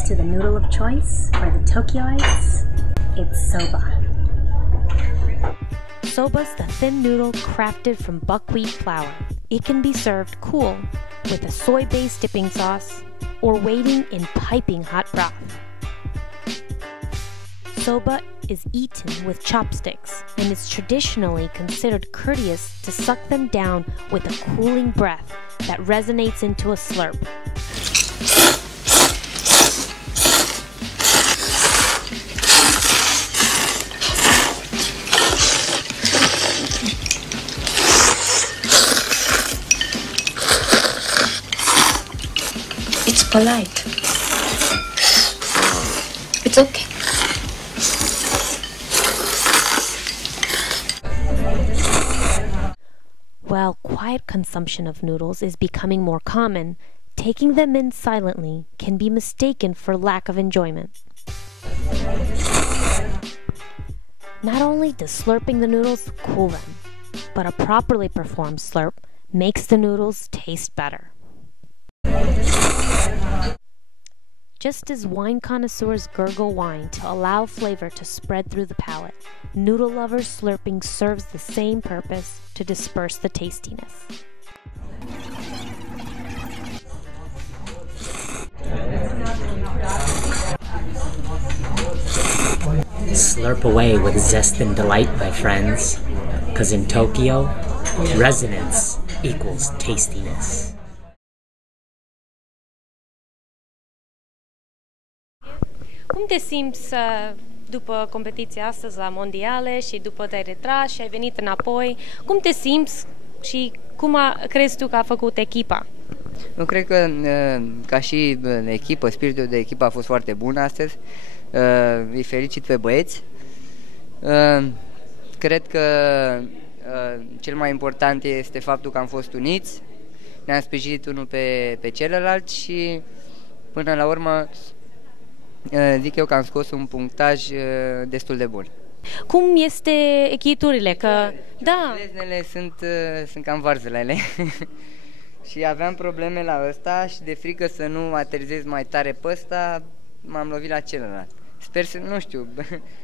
next to the noodle of choice for the Tokyoites, it's soba. Soba's the thin noodle crafted from buckwheat flour. It can be served cool with a soy-based dipping sauce or waiting in piping hot broth. Soba is eaten with chopsticks and is traditionally considered courteous to suck them down with a cooling breath that resonates into a slurp. It's polite. It's okay. While quiet consumption of noodles is becoming more common, taking them in silently can be mistaken for lack of enjoyment. Not only does slurping the noodles cool them, but a properly performed slurp makes the noodles taste better. Just as wine connoisseurs gurgle wine to allow flavor to spread through the palate, noodle lovers slurping serves the same purpose to disperse the tastiness. Slurp away with zest and delight, my friends, because in Tokyo, resonance equals tastiness. Cum te simți după competiția astăzi la mondiale și după te-ai retras și ai venit înapoi? Cum te simți și cum crezi tu că a făcut echipa? Eu cred că ca și echipă, spiritul de echipă a fost foarte bun astăzi. Îi felicit pe băieți. Cred că cel mai important este faptul că am fost uniți, ne-am sprijinit unul pe celălalt și până la urmă zic eu că am scos un punctaj destul de bun. Cum este echiturile? Că da, Leznele sunt cam varzele. Și aveam probleme la ăsta și de frică să nu aterizez mai tare pe ăsta, m-am lovit la celălalt. Sper să, nu știu,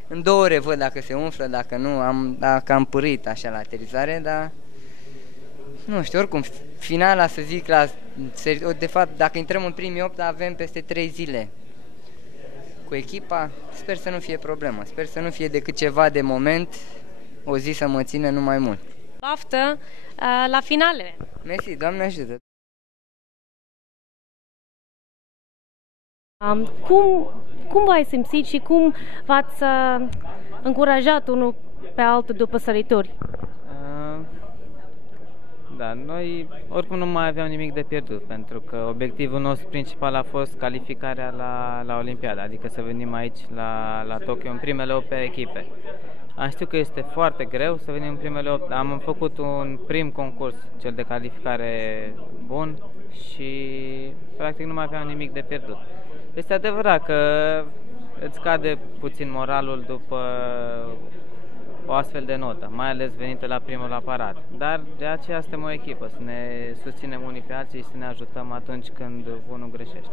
în 2 ore văd dacă se umflă, dacă nu, dacă am pârâit așa la aterizare, dar nu știu, oricum, finala să zic, de fapt, dacă intrăm în primii 8, avem peste 3 zile cu echipa, sper să nu fie problemă, sper să nu fie decât ceva de moment, o zi să mă țină, nu mai mult. baftă la finale! Mersi, Doamne ajută! Cum v-ai simțit și cum v-ați încurajat unul pe altul după sărituri? Da, noi oricum nu mai aveam nimic de pierdut, pentru că obiectivul nostru principal a fost calificarea la Olimpiada, adică să venim aici la Tokyo în primele 8 echipe. Am știut că este foarte greu să venim în primele 8, am făcut un prim concurs, cel de calificare bun și practic nu mai aveam nimic de pierdut. Este adevărat că îți cade puțin moralul după o astfel de notă, mai ales venită la primul aparat. Dar de aceea suntem o echipă, să ne susținem unii pe alții și să ne ajutăm atunci când unul greșește.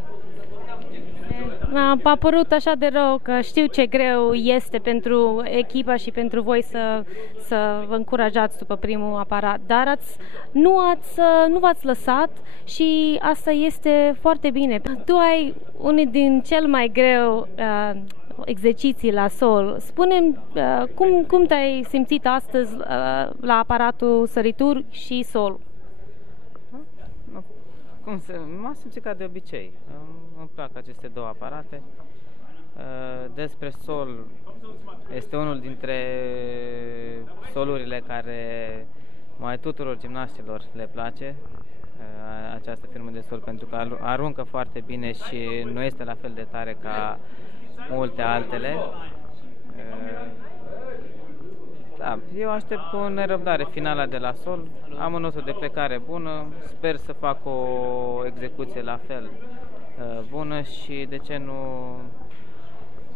A părut așa de rău că știu ce greu este pentru echipa și pentru voi să vă încurajați după primul aparat, dar nu v-ați lăsat și asta este foarte bine. Tu ai unul din cel mai greu exerciții la sol. Spune-mi cum te-ai simțit astăzi la aparatul sărituri și sol? M-am simțit ca de obicei. Îmi plac aceste două aparate. Despre sol, este unul dintre solurile care mai tuturor gimnaștilor le place, această firmă de sol, pentru că aruncă foarte bine și nu este la fel de tare ca multe altele. Da, eu aștept cu nerăbdare finala de la sol, am o notă de plecare bună, sper să fac o execuție la fel bună și de ce nu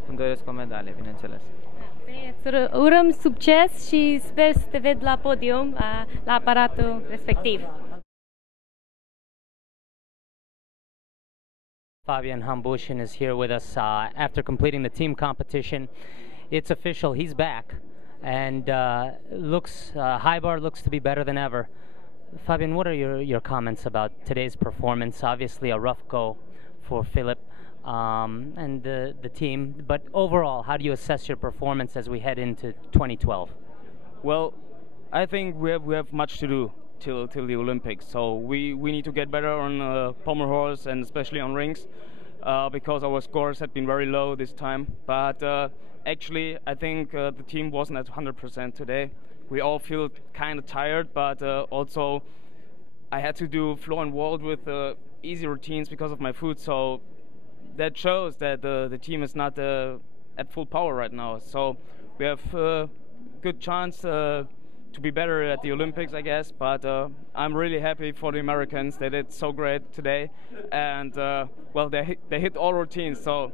îmi doresc o medalie, bineînțeles. Îți urăm succes și sper să te ved la podium, la aparatul respectiv. Fabian Hambeuchen is here with us after completing the team competition. It's official, he's back, and high bar looks to be better than ever. Fabian, what are your comments about today's performance? Obviously a rough go for Philip and the team, but overall, how do you assess your performance as we head into 2012? Well, I think we have much to do till the Olympics. So we need to get better on pommel horse and especially on rings because our scores had been very low this time. But actually, I think the team wasn't at 100% today. We all feel kind of tired, but also I had to do floor and vault with easy routines because of my foot. So that shows that the team is not at full power right now. So we have a good chance to be better at the Olympics, I guess, but I'm really happy for the Americans. They did so great today, and well, they hit all routines, so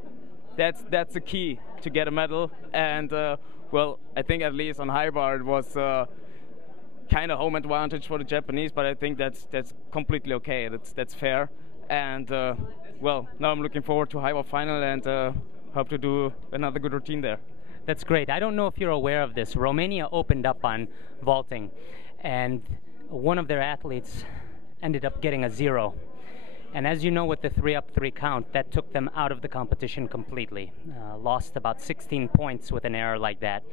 that's the key to get a medal. And well, I think at least on high bar it was kind of home advantage for the Japanese, but I think that's completely okay. That's fair. And well, now I'm looking forward to high bar final and hope to do another good routine there. That's great. I don't know if you're aware of this. Romania opened up on vaulting, and one of their athletes ended up getting a 0. And as you know, with the 3-up-3 count, that took them out of the competition completely. Lost about 16 points with an error like that.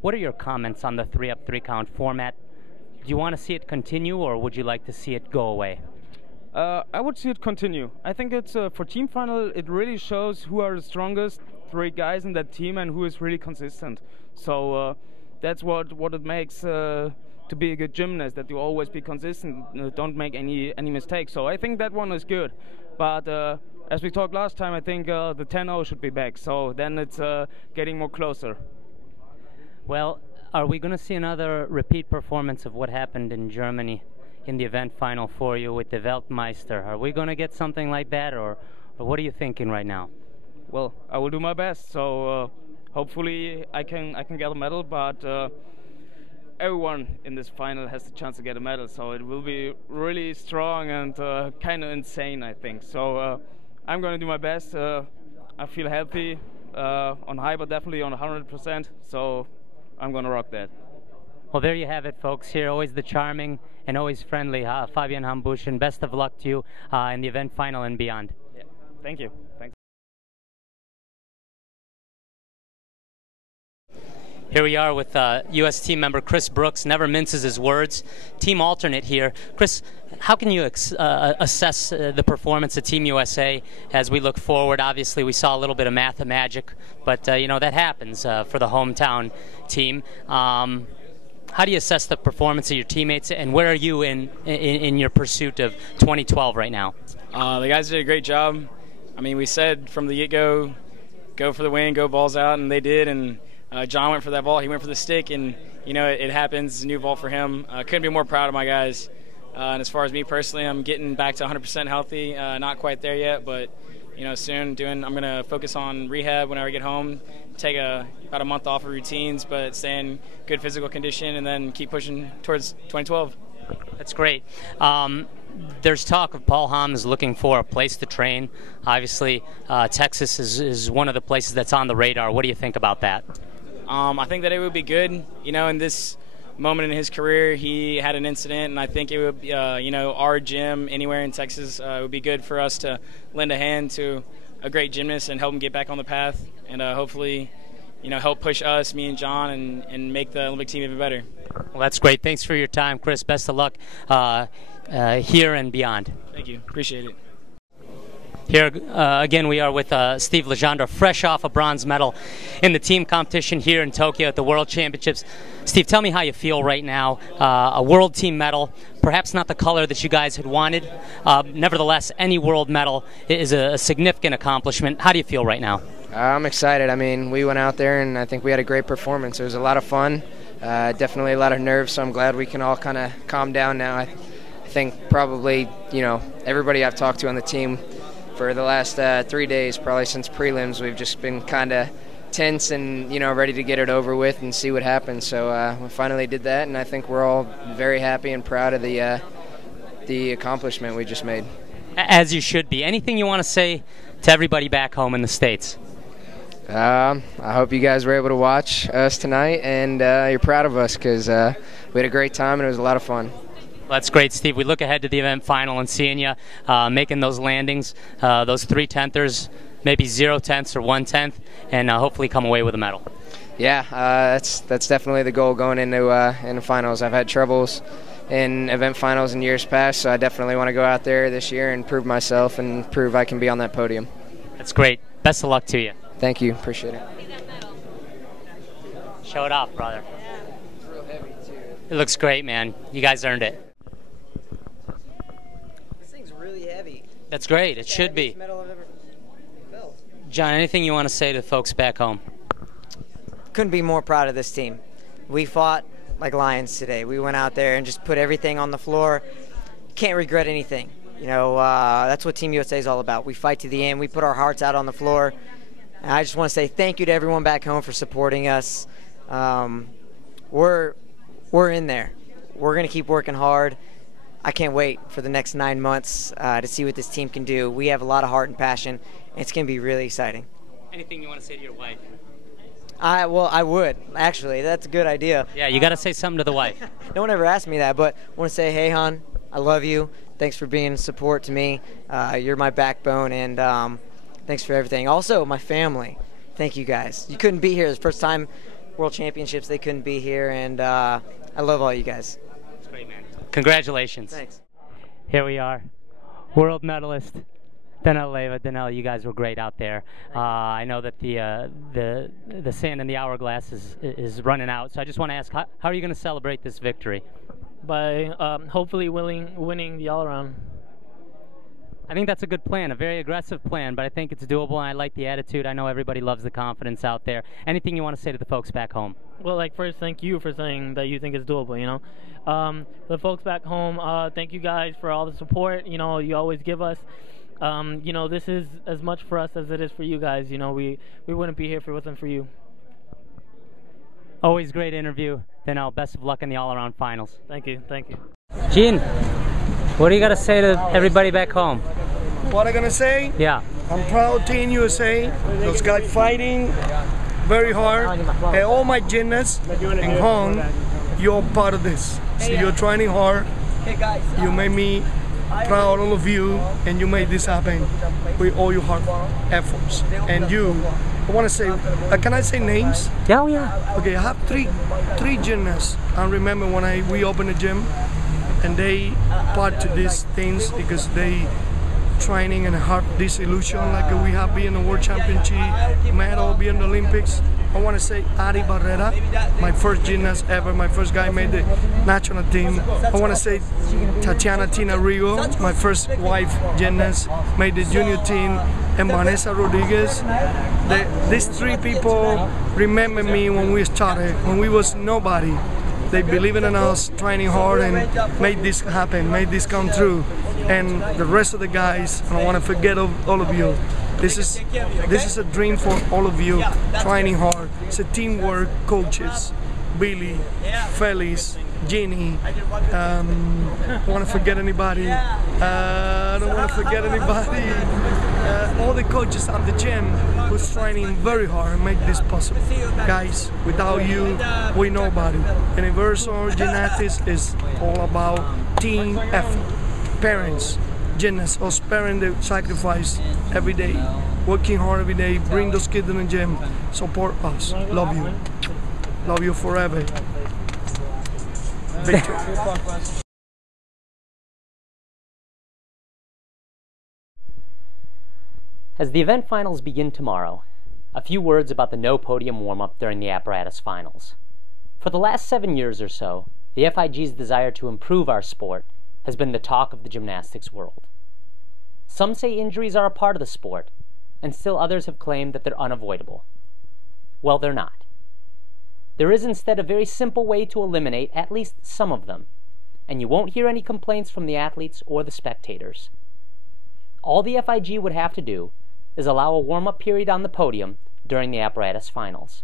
What are your comments on the 3-up-3 count format? Do you want to see it continue, or would you like to see it go away? I would see it continue. I think it's for team final, it really shows who are the strongest 3 guys in that team and who is really consistent. So that's what it makes to be a good gymnast, that you always be consistent, don't make any mistakes. So I think that one is good. But as we talked last time, I think the 10-0 should be back. So then it's getting more closer. Well, are we going to see another repeat performance of what happened in Germany in the event final for you with the Weltmeister? Are we going to get something like that, or what are you thinking right now? Well, I will do my best. So hopefully I can get a medal. But everyone in this final has the chance to get a medal. So it will be really strong and kind of insane, I think. So I'm going to do my best. I feel healthy on high, but definitely on 100%. So I'm going to rock that. Well, there you have it, folks. Here, always the charming and always friendly Fabian Hambeuchen. Best of luck to you in the event final and beyond. Yeah. Thank you. Thanks. Here we are with U.S. team member Chris Brooks, never minces his words, team alternate here. Chris, how can you assess the performance of Team USA as we look forward? Obviously, we saw a little bit of math and magic, but you know, that happens for the hometown team. How do you assess the performance of your teammates, and where are you in your pursuit of 2012 right now? The guys did a great job. I mean, we said from the get-go, go for the win, go balls out, and they did. And John went for that ball, he went for the stick, and you know, it happens. It's a new ball for him. Couldn't be more proud of my guys. And as far as me personally, I'm getting back to 100% healthy. Not quite there yet, but you know, soon. I'm gonna focus on rehab whenever I get home. Take about a month off of routines, but stay in good physical condition, and then keep pushing towards 2012. That's great. There's talk of Paul Hamm is looking for a place to train. Obviously, Texas is one of the places that's on the radar. What do you think about that? I think that it would be good. You know, in this moment in his career, he had an incident, and I think it would, you know, our gym anywhere in Texas would be good for us to lend a hand to a great gymnast and help him get back on the path, and hopefully, you know, help push us, me and John, and make the Olympic team even better. Well, that's great. Thanks for your time, Chris. Best of luck here and beyond. Thank you. Appreciate it. Here again we are with Steve Legendre, fresh off a bronze medal in the team competition here in Tokyo at the World Championships. Steve, tell me how you feel right now. A world team medal, perhaps not the color that you guys had wanted. Nevertheless, any world medal is a significant accomplishment. How do you feel right now? I'm excited. I mean, we went out there and I think we had a great performance. It was a lot of fun, definitely a lot of nerves, so I'm glad we can all kind of calm down now. I think probably, you know, everybody I've talked to on the team for the last 3 days, probably since prelims, we've just been kind of tense and, you know, ready to get it over with and see what happens. So we finally did that, and I think we're all very happy and proud of the accomplishment we just made. As you should be. Anything you want to say to everybody back home in the States? I hope you guys were able to watch us tonight, and you're proud of us because we had a great time and it was a lot of fun. Well, that's great, Steve. We look ahead to the event final and seeing you making those landings, those 3/10ers, maybe 0/10ths or 1/10th, and hopefully come away with a medal. Yeah, that's definitely the goal going into the finals. I've had troubles in event finals in years past, so I definitely want to go out there this year and prove myself and prove I can be on that podium. That's great. Best of luck to you. Thank you. Appreciate it. Show it off, brother. It's real heavy, too. It looks great, man. You guys earned it. This thing's really heavy. That's great. It should be. John, anything you want to say to folks back home? Couldn't be more proud of this team. We fought like lions today. We went out there and just put everything on the floor. Can't regret anything. You know, that's what Team USA is all about. We fight to the end. We put our hearts out on the floor. And I just want to say thank you to everyone back home for supporting us. We're in there. We're going to keep working hard. I can't wait for the next 9 months to see what this team can do. We have a lot of heart and passion. And it's going to be really exciting. Anything you want to say to your wife? Well, I would, actually. That's a good idea. Yeah, you got to say something to the wife. No one ever asked me that, but I want to say, hey, hon, I love you. Thanks for being support to me. You're my backbone, and thanks for everything. Also, my family. Thank you, guys. You couldn't be here. The first time World Championships, they couldn't be here, and I love all you guys. That's great, man. Congratulations. Thanks. Here we are, world medalist. Danelle, you guys were great out there. I know that the sand in the hourglass is running out, so I just want to ask, how are you going to celebrate this victory? By hopefully winning the all-around. I think that's a good plan, a very aggressive plan, but I think it's doable, and I like the attitude. I know everybody loves the confidence out there. Anything you want to say to the folks back home? Well, like, first, thank you for saying that you think it's doable, you know. The folks back home, thank you guys for all the support, you know, you always give us. You know, this is as much for us as it is for you guys. You know, we wouldn't be here if it wasn't for you. Always great interview. Danelle, best of luck in the all-around finals. Thank you. Thank you. Gene, what do you got to say to everybody back home? What I gonna say? Yeah. I'm proud Team USA. Those guys fighting very hard. And all my gymnasts and home, you're part of this. So you're training hard. You made me proud, all of you, and you made this happen with all your hard efforts. And you, I want to say, can I say names? Yeah. Okay, I have three gymnasts. I remember when we opened the gym, and they part to these things because they training and hard disillusion like we have been in the World Championship, medal, be in the Olympics. I want to say Ari Barrera, my first gymnast ever, my first guy made the national team. I want to say Tatiana Tina Rigo, my first wife gymnast, made the junior team, and Vanessa Rodriguez. These three people remember me when we started, when we was nobody. They believed in us, training hard, and made this happen, made this come true. And the rest of the guys, I don't want to forget all of you. This is a dream for all of you, training hard. It's a teamwork, coaches, Billy, Felice, Ginny, I don't want to forget anybody. I don't want to forget anybody. All the coaches at the gym who's training very hard and make this possible. Guys, without you, we're nobody. Universal Gymnastics is all about team effort. Parents, gymnasts, us parents that sacrifice every day, working hard every day, bring those kids in the gym, support us. Love you. Love you forever. Victor. As the event finals begin tomorrow, a few words about the no podium warm-up during the apparatus finals. For the last 7 years or so, the FIG's desire to improve our sport has been the talk of the gymnastics world. Some say injuries are a part of the sport, and still others have claimed that they're unavoidable. Well, they're not. There is instead a very simple way to eliminate at least some of them, and you won't hear any complaints from the athletes or the spectators. All the FIG would have to do is allow a warm-up period on the podium during the apparatus finals.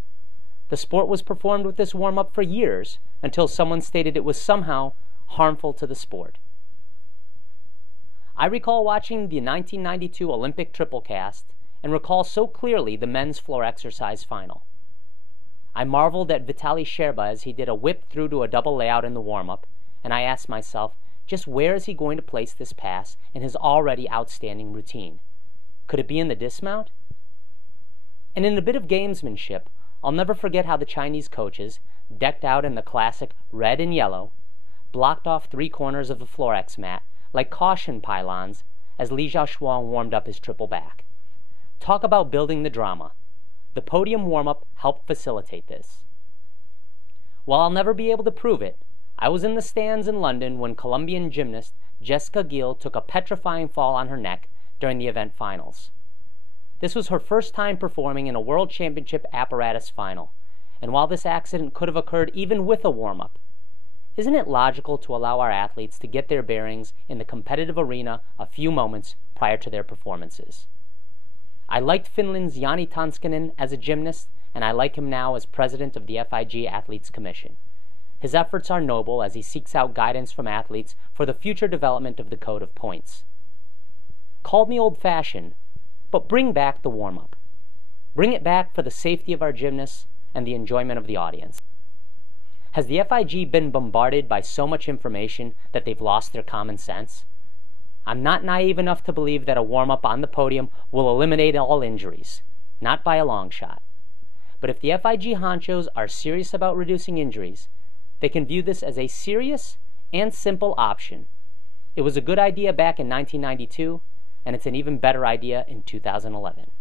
The sport was performed with this warm-up for years until someone stated it was somehow harmful to the sport. I recall watching the 1992 Olympic triplecast and recall so clearly the men's floor exercise final. I marveled at Vitaly Sherba as he did a whip through to a double layout in the warm-up, and I asked myself, just where is he going to place this pass in his already outstanding routine? Could it be in the dismount? And in a bit of gamesmanship, I'll never forget how the Chinese coaches, decked out in the classic red and yellow, blocked off 3 corners of the floor X mat like caution pylons as Li Jiaoshuang warmed up his triple back. Talk about building the drama. The podium warm-up helped facilitate this. While I'll never be able to prove it, I was in the stands in London when Colombian gymnast Jessica Gill took a petrifying fall on her neck during the event finals. This was her first time performing in a World Championship apparatus final, and while this accident could have occurred even with a warm-up, isn't it logical to allow our athletes to get their bearings in the competitive arena a few moments prior to their performances? I liked Finland's Jani Tanskanen as a gymnast, and I like him now as president of the FIG Athletes Commission. His efforts are noble as he seeks out guidance from athletes for the future development of the code of points. Call me old-fashioned, but bring back the warm-up. Bring it back for the safety of our gymnasts and the enjoyment of the audience. Has the FIG been bombarded by so much information that they've lost their common sense? I'm not naive enough to believe that a warm-up on the podium will eliminate all injuries, not by a long shot. But if the FIG honchos are serious about reducing injuries, they can view this as a serious and simple option. It was a good idea back in 1992, and it's an even better idea in 2011.